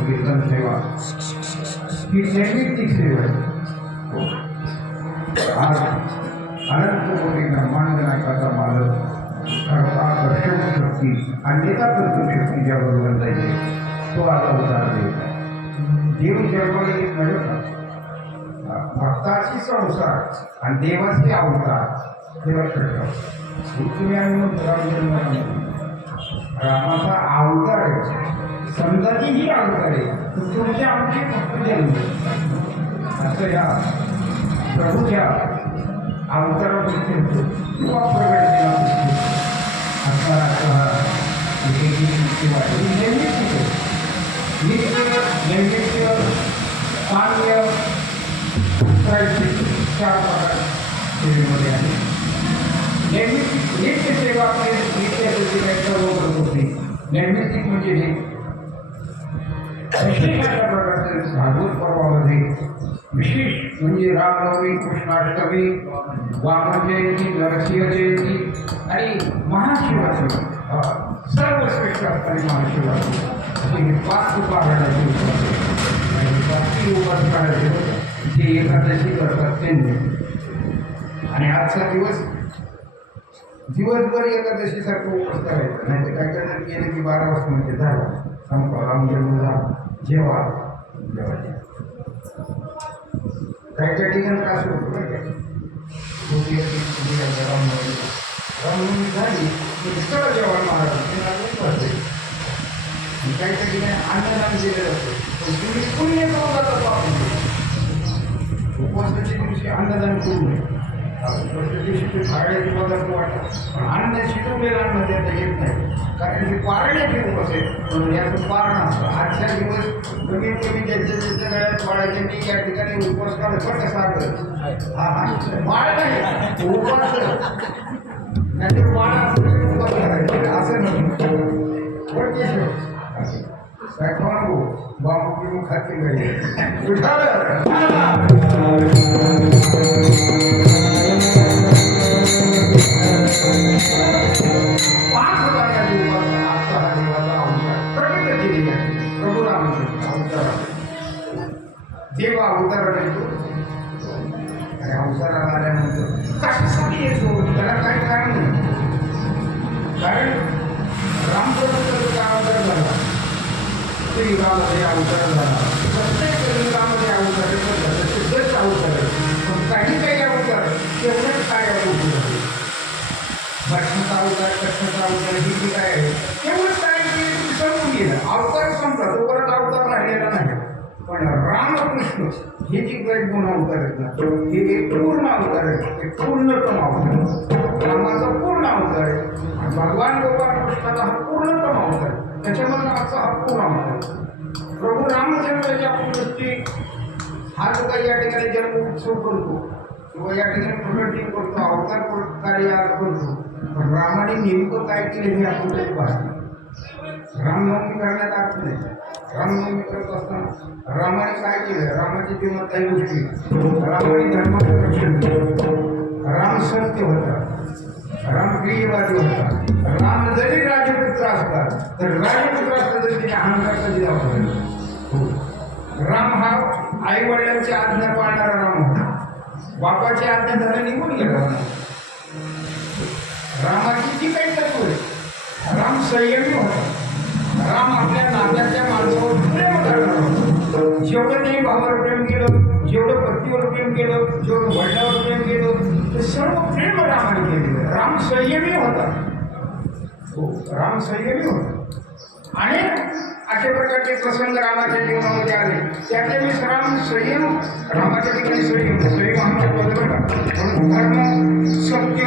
कीर्तन सेवा ही नैमित्तिक सेवा आज अनंत कोटी ब्रह्मांड नायकाचा मालक कर्षण शक्ती अन्यथा कर्तृ शक्ती ज्याबरोबर जायचे तो आता उतार देत देव जन्मले नव्हे भक्ताची संसार आणि देवाचे अवतार हे लक्षात ठेवा. तुम्ही आणि रामाचा अवतार आहे, समजाचीही अवतार आहे, तुमचे आमचे फक्त जन्म असं या प्रभूच्या अवतारामध्ये किंवा प्रगट केला नैमित्य पान्य चार प्रकार सेवेमध्ये आहे. नित्य सेवा नैमित्तिक म्हणजे विशेष अशा प्रकारचे भागवत पर्वामध्ये विशेष म्हणजे रामनवमी, कृष्णाष्टमी, वामन जयंती, नरसिंह जयंती आणि महाशिवरात्री सर्वश्रेष्ठ असणारी महाशिवरात्री असे हे 5 उपासनाचे उपासनाचे जे एकादशी करतात त्यांनी. आणि आजचा दिवस दिवसभर एकादशीसारखं उपवास करायचं नाही तर काय करणार गेलं की 12 वाजता म्हणजे झालं संपला राम जन्म झाला जेव्हा काही काही ठिकाणी काय होतं रामनवमी झाली की सगळं जेवण महाराज काही काही ठिकाणी अन्नदान दिलेलं असतं पण तुम्ही पुण्य करून जातात उपवासाच्या दिवशी अन्नदान करू नये. दिवशी खाण्याचे पदार्थ वाटतात पण अन्न शिकवलेलं अन्न देता येत नाही कारण हे पारण्याचे उपवास आहे म्हणून याचं पारण असतं. आजच्या दिवस कमीत कमी ज्यांच्या गळ्यात पाळायचे मी या ठिकाणी उपवास करायचं पण कसा पाळ नाही उपवास नाही पाळ असं उपवास करायचे असं नाही काय खाऊ बाबू पिऊ खाते देवा अवतार येतो आणि अवताराला आल्यानंतर कशासाठी येतो त्याला काही कारण नाही. कारण रामचंद्राचा का अवतार झाला ते युगामध्ये अवतार झाला प्रत्येक युगामध्ये अवतार सिद्धच अवतार पण काही अवतार तेवढंच काय अवतार झाले भक्षाचा अवतार कक्षाचा अवतार ही जी काय आहे तेवढंच काय ते संपून गेलं. अवतार संपला तो परत अवतार राहिलेला नाही. पण रामकृष्ण हे जी काही गुण अवतार आहेत ना हे एक पूर्ण अवतार आहे, एक पूर्णतम अवतार रामाचा पूर्ण अवतार आहे आणि भगवान गोपाळ कृष्णाचा हा पूर्णतम अवतार आहे. त्याच्यामधला आजचा हा पूर्ण अवतार प्रभू रामचंद्राच्या पुनस्ती हा जो काही या ठिकाणी जन्म उत्सव करतो किंवा या ठिकाणी पुनर्जी करतो अवतार कार्य करतो पण रामाने नेमकं काय केलं हे आपण काही पाहतो. रामनवमी करण्यात अर्थ नाही. रामनवमी करत असताना रामाने काय केलं रामाच्या जीवनात काही गोष्टी रामाने धर्माचं रक्षण केलं. राम सत्य होता, राम प्रियवादी होता. राम जरी राजपुत्र असतात तर राजपुत्र असतात तरी त्याने अहंकार कधी दाखवला. राम हा आई वडिलांची आज्ञा पाळणारा राम होता. बापाची आज्ञा झाला निघून गेला. रामाची जी काही तत्व आहे राम संयमी होता. राम आपल्या नात्याच्या माणसावर प्रेम करणार होता. जेवढं त्यांनी भावावर प्रेम केलं, जेवढं पतीवर प्रेम केलं, जेवढं वडिलावर प्रेम केलं ते सर्व प्रेम रामाने केलेलं. राम संयमी होता. हो राम संयमी होता. अनेक अशा प्रकारचे प्रसंग रामाच्या जीवनामध्ये आले त्यातले मी राम संयम रामाच्या ठिकाणी संयम आमच्या बरोबर धर्म सत्य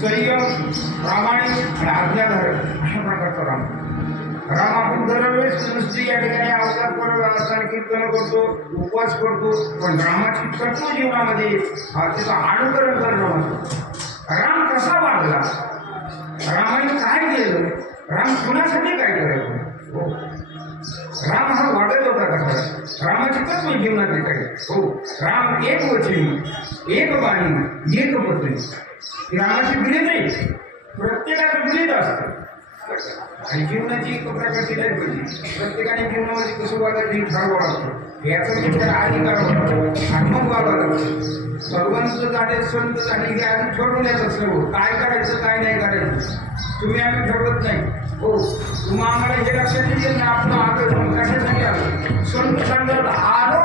संयम प्रामाणिक आणि आज्ञाधारक अशा प्रकारचा राम राम आपण दरवेळेस नुसती या ठिकाणी अवतार करत कीर्तन करतो, उपवास करतो, पण रामाची तत्व जीवनामध्ये त्याचं अनुकरण करणं म्हणतो. राम कसा वागला, रामाने काय केलं, राम कुणासाठी काय करायचं, राम हा वागत होता कसा, रामाची तत्व जीवनात येत आहे. हो, राम एक वचनी, एक वाणी, एक पत्नी, ही रामाची बिलीत नाही. प्रत्येकाचं बिलीत असतं आणि जीवनाची एक प्रकारची लाईफ होती. प्रत्येकाने जीवनामध्ये कसं वागायचं ठरवावं लागतं, याचा विचार आधी करावा लागतो आणि मग वागावं लागतं. भगवंत झाले, संत झाले की आम्ही ठरवण्याचं सर्व काय करायचं काय नाही करायचं तुम्ही आम्ही ठरवत नाही. हो, तुम्ही आम्हाला हे लक्षात येईल ना, आपलं आलं कशासाठी आलं, संत सांगत आलो